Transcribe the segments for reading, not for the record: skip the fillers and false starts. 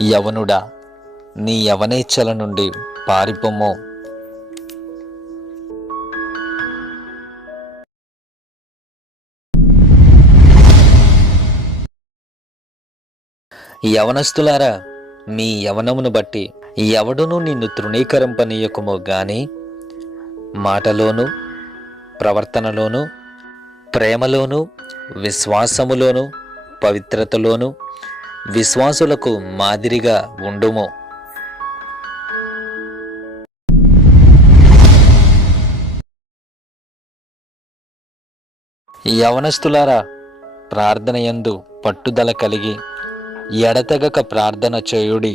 యవనుడా, నీ యవనేచ్ఛల నుండి పారిపొమ్ము. యవనస్తులారా, మీ యవనమును బట్టి ఎవడునూ నిన్ను తృణీకరింపనీయకుము గాని మాటలోను, ప్రవర్తనలోను, ప్రేమలోను, విశ్వాసములోను, పవిత్రతలోను విశ్వాసులకు మాదిరిగా ఉండుము. యవనస్తులారా, ప్రార్థనయందు పట్టుదల కలిగి ఎడతెగక ప్రార్థన చేయుడి.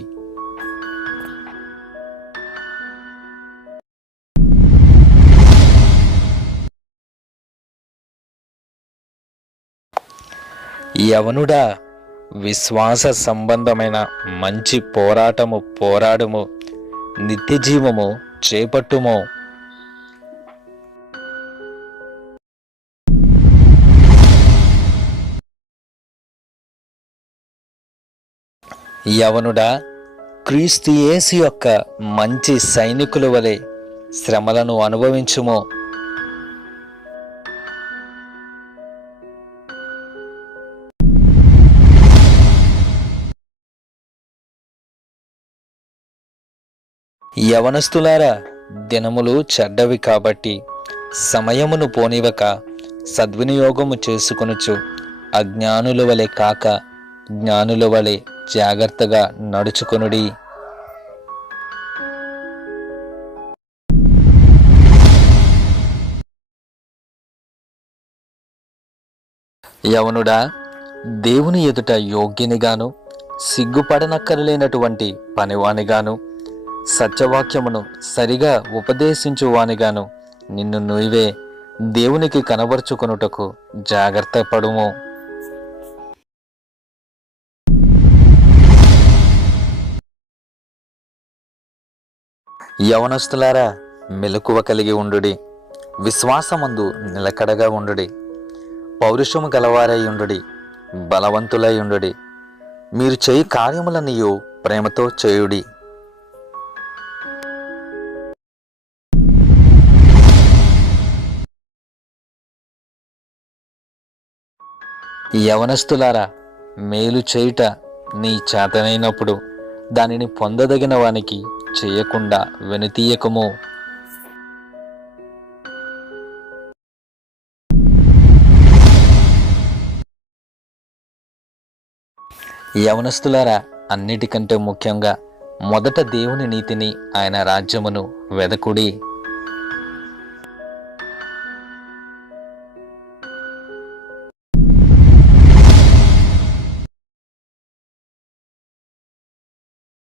యవనుడా, విశ్వాస సంబంధమైన మంచి పోరాటము పోరాడుము, నిత్యజీవము చేపట్టుము. యవనుడా, క్రీస్తు యేసు యొక్క మంచి సైనికుల వలె శ్రమలను అనుభవించుము. యవనస్తులారా, దినములు చెడ్డవి కాబట్టి సమయమును పోనివక సద్వినియోగము చేసుకొనుచు అజ్ఞానుల వలె కాక జ్ఞానుల వలె జాగ్రత్తగా నడుచుకొనుడి. యవనుడా, దేవుని ఎదుట యోగ్యునిగాను సిగ్గుపడనక్కరలేనటువంటి పనివానిగాను సత్యవాక్యమును సరిగా ఉపదేశించువానిగాను నిన్ను నువ్వే దేవునికి కనబరుచుకొనుటకు జాగ్రత్త పడుము. యవనస్తులారా, మెలకువ కలిగి ఉండుడి, విశ్వాసమందు నిలకడగా ఉండుడి, పౌరుషము గలవారై ఉండుడి, బలవంతులై ఉండుడి. మీరు చేయి కార్యములన్నీయు ప్రేమతో చేయుడి. యవనస్తులారా, మేలు చేయుట నీ చేతనైనప్పుడు దానిని పొందదగిన వానికి చేయకుండా వెనుతీయకము. యవనస్తులారా, అన్నిటికంటే ముఖ్యంగా మొదట దేవుని నీతిని ఆయన రాజ్యమును వెదకుడి.